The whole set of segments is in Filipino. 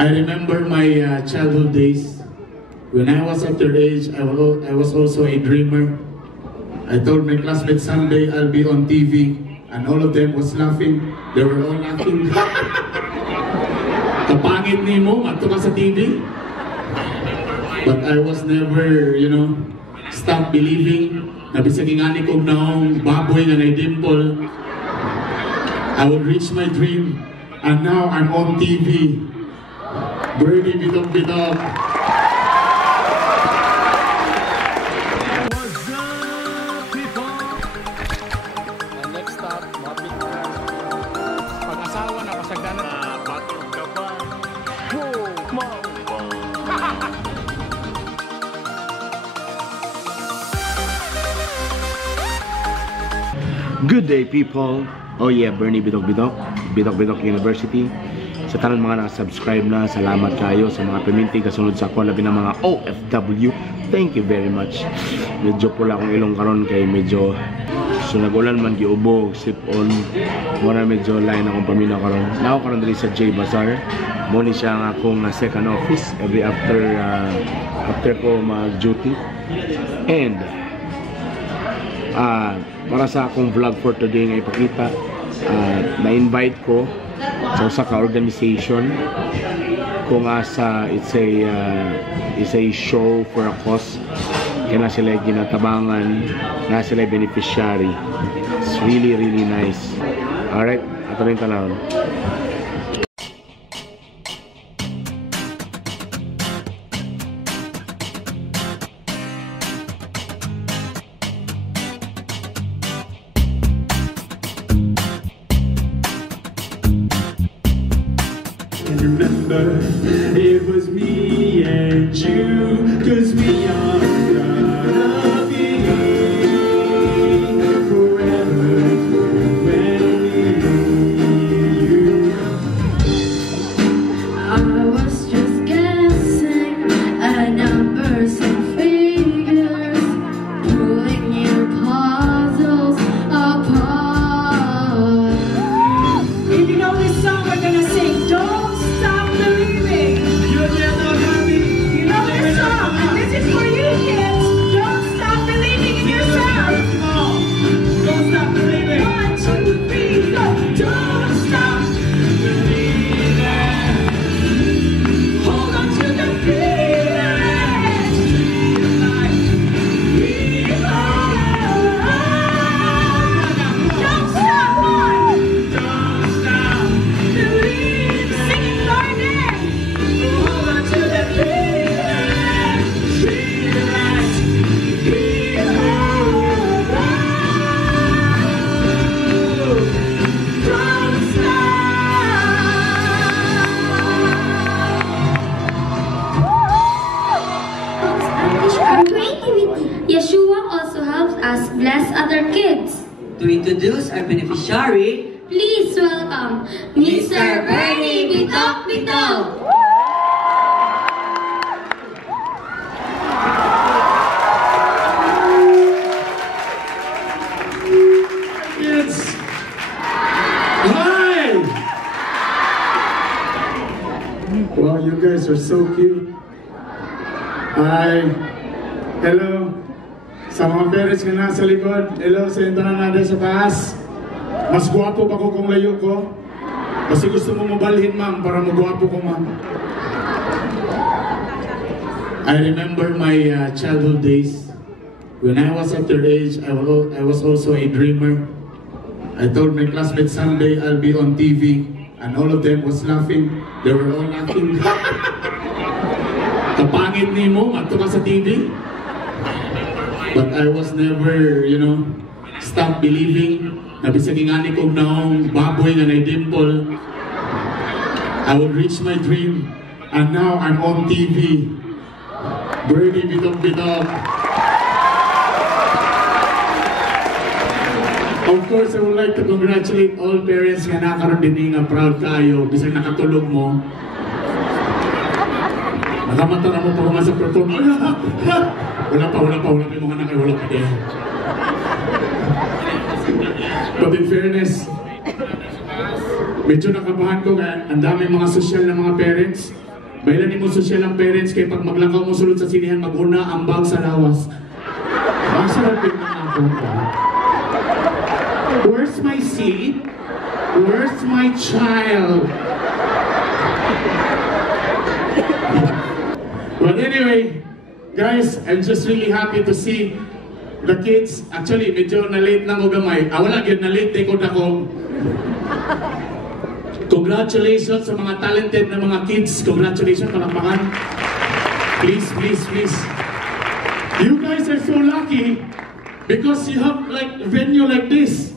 I remember my childhood days. When I was at their age, I was also a dreamer. I told my classmates someday I'll be on TV, and all of them was laughing. They were all laughing. Kapangit ni mo, mato ka sa TV. But I was never, stop believing na bisag ingani kong naong baboy nga na dimple, I would reach my dream. And now I'm on TV. Bitokbitok. What's up, people? And next stop, mapit na. Pag-asawa na pasagdanan. Batong ka ba? Good day, people. Oh yeah, Bernie Bitokbitok, Bitokbitok University. Sa tanan mga nakasubscribe na, salamat kayo. Sa mga paminti kasunod sa ako, labi ng mga OFW, thank you very much. Medyo pula akong ilong karon kay medyo sunagulan man giubog, sip on. Muna medyo line akong pamina karon. Now karon diri sa J Bazaar. Muna siya ang akong second office every after ko mag-duty. And para sa akong vlog for today nga ipakita, na-invite ko sa usa ka organization kung asa it's a show for a cause, kaya na sila ginatabangan, na sila beneficiary. It's really nice. Alright, ato rin talahon. Remember, it was me and you, 'cause we are gonna be forever when we you. I was just guessing at numbers and figures, pulling your puzzles apart. If you know this song, we're gonna sing Don't Stop Believing. You're never happy. You know this song. This is for you kids. Don't stop believing in yourself. Don't stop believing. 1, 2, 3, go. Don't stop believing. Hold on to the feeling. We are. Don't stop, one. Don't stop. Believe. Sing it, Lord. Hold on to the feeling. Feel it. We are. Don't stop. Our creativity. Yahshua also helps us bless other kids. To introduce our beneficiary, Please welcome Mr. Bernie Bitokbitok. It's hi. Wow, you guys are so cute. Hi. Hello. Sa mga parents nga nasa likod. Hello sa intanan natin sa taas. Mas guwapo pa ko kung layo ko. Kasi gusto mo mabalhin, ma'am, para magwapo ko, ma'am. I remember my childhood days. When I was at their age, I was also a dreamer. I told my classmates someday I'll be on TV, and all of them was laughing. They were all laughing. Kapangit ni mo, mato ka sa TV. But I was never, stop believing na bisag ingani kong naong baboy nga na dimple, I would reach my dream. And now I'm on TV. Bitokbitok. Of course, I would like to congratulate all parents nga nakaroon din nga proud kayo bisag nakatulog mo. Nakamata na mo pa sa proton. Wala pa yung mga anak, wala pa din. But in fairness, medyo nakabahan ko kaya ang daming mga social na mga parents. Bailan mo social ang parents kay pag maglakaw mo sulod sa sinihan, mag-una ang bag sa lawas. Masarap yung mga ako. Where's my seed? Where's my child? But anyway, guys, I'm just really happy to see the kids. Actually, medyo na-late na mo gamay. Wala, yun, na-late ko na ko. Congratulations sa mga talented na mga kids. Congratulations, palakpakan. Please, please, please. You guys are so lucky because you have like venue like this.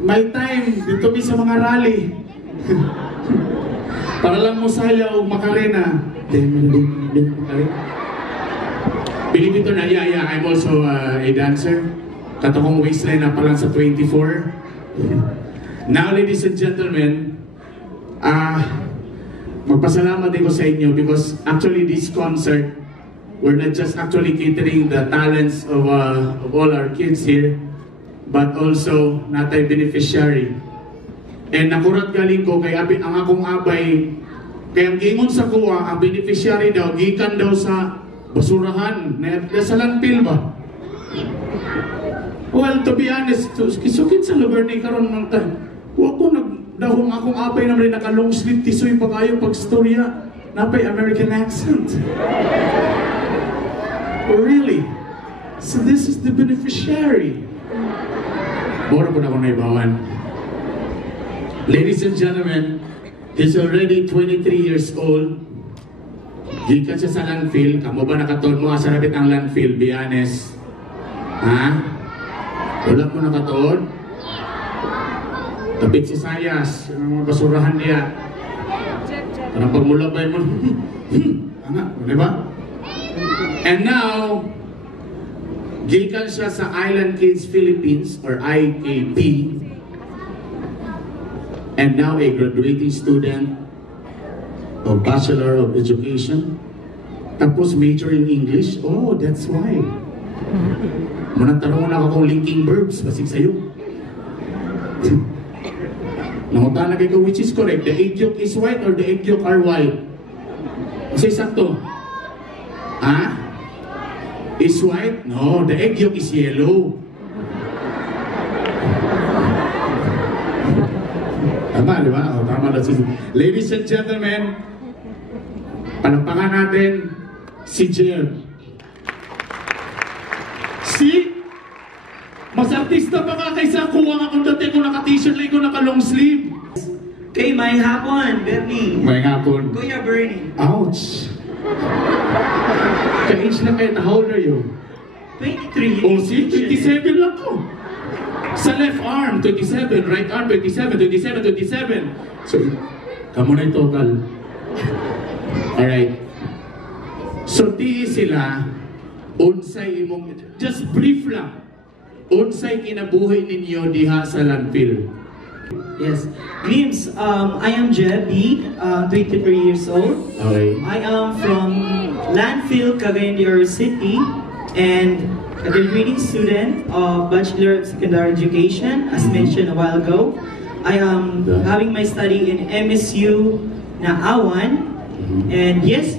My time dito mi sa mga rally. Para lang mo sayaw Macarena. Believe it or not, yeah, I'm also a dancer. Katokong waistline na palang sa 24. Now, ladies and gentlemen, magpasalamat din ko sa inyo because actually this concert, we're not just actually catering the talents of all our kids here, but also natay beneficiary. And nakurat galing ko kay ang akong abay, kaya ang gingon sa kuwa, ang beneficiary daw, gikan daw sa basurahan, sa landfill ba? Well, to be honest, kisukit sa lugar ni karon ng time. Huwag ko nagdahong akong abay naman rin naka-long sleeve, tisoy pa kayo pag-storya, napay American accent. Really? So this is the beneficiary. Bora po na akong naibawan. Ladies and gentlemen, he's already 23 years old. Gikan siya sa landfill. Kamu ba nakatol mo sa rapit ang landfill? Be honest. Ha? Wala mo nakatol? Tapit si Sayas. Yung mga basurahan niya. Parang pagmulabay mo. Di ba? And now, gikan siya sa Island Kids Philippines or IKP. And now a graduating student of Bachelor of Education. Tapos major in English. Oh, that's why. Munang tanong na ako kung linking verbs. Basig sa'yo. Nangutan na kayo which is correct. The egg yolk is white or the egg yolk are white? Kasi sakto. Ha? Is white? No, the egg yolk is yellow. Tama, di ba? O, tama na si... Ladies and gentlemen, palampakan natin si Jeb. Si? Mas artista pa nga kaysa kuha nga kung dati ko naka-t-shirt lang ko naka-long sleeve. Okay, may hapon, Bernie. May hapon. Kuya Bernie. Ouch! Ka-age na kayo, how old are you? 23. Oh, see? 27 lang ko. Sa left arm, 27. Right arm, 27. 27, 27. So, kamo na ito, Kal. Alright. So, di sila, unsay imong, just brief lang. Unsay kinabuhay ninyo diha sa landfill. Yes. Dreams, I am Jebby, 23 years old. Okay. I am from Landfill, Cagayan de Oro City, and a graduating student of Bachelor of Secondary Education, as mentioned a while ago. I am having my study in MSU na Awan, and yes,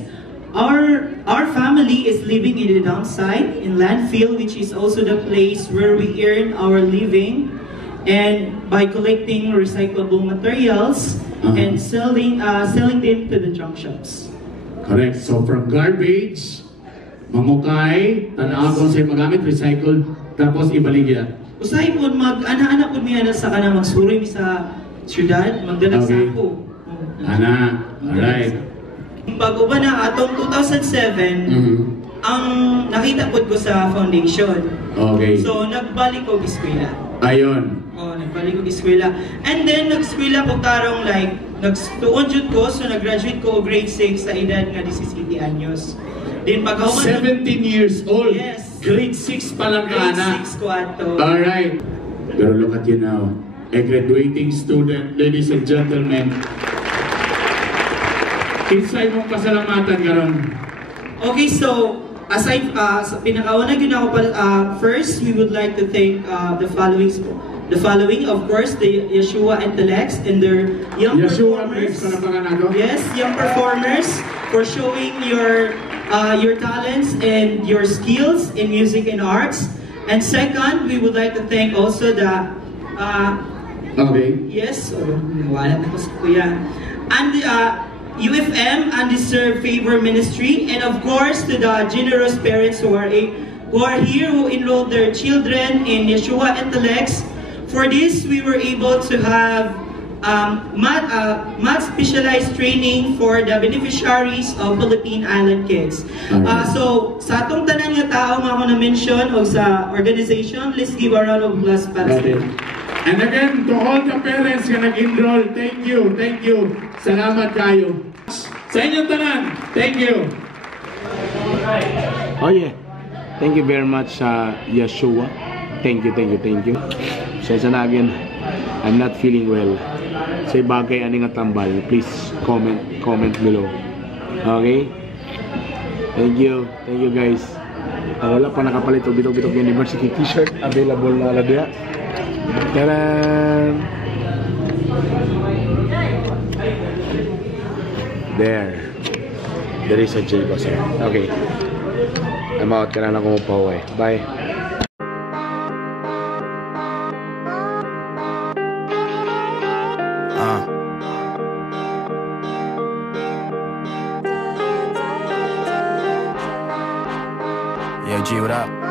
our family is living in the downside in landfill, which is also the place where we earn our living, and by collecting recyclable materials and selling them to the junk shops. Correct. So from garbage, mangukay, tanaw kung sa'yo magamit, recycled, tapos ibaligya. Usahay po, ana-ana po niya sa kanang magsuri sa syudad, magdalag sa ako. Ana, alright. Bago ba na atong 2007, ang nakita po ko sa foundation. Okay. So, nagbalik ko eskwela. Ayon. Nagbalik ko eskwela. And then, nag-eskwela ko tarong like, nag-tuon jud ko, so nag-graduate ko grade 6 sa edad nga 17 anyos. Then, pagkahuman... 17 years old? Yes. Grade 6 pa lang ka na? Grade 6 ko ato. Alright. Pero look at you now. A graduating student, ladies and gentlemen. Kinsay mong pasalamatan karon. Okay, so aside sa pinakauna yun ako first, we would like to thank the following the following, of course, the Yahshua Intelex and their young Yahshua, performers. please, palapakan ako. Yes, young performers for showing your talents and your skills in music and arts. And second, we would like to thank also the Okay. yes, wala na ko si Kuya. And the UFM Undeserved Favor Ministry, and of course to the generous parents who are here, who enrolled their children in Yahshua Intelex. For this, we were able to have math specialized training for the beneficiaries of Philippine Island Kids. So, sa atong tanan nga tao nga ako na-mention o sa organization, let's give a round of applause para sa Okay. And again, to all the parents na nag-enroll, thank you, thank you. Salamat kayo. Sa inyong tanan, thank you. Oh yeah. Thank you very much sa Yahshua. Thank you, thank you, thank you. Sa na again, I'm not feeling well. Say bagay ani nga tambal, please comment below. Okay? Thank you guys. Wala pa nakapalit og Bitokbitok University t-shirt, available na diha. Taran! There is a J boss here. Okay. I'm out. Kailangan ako mapauwi. Bye. Yo, G, what up?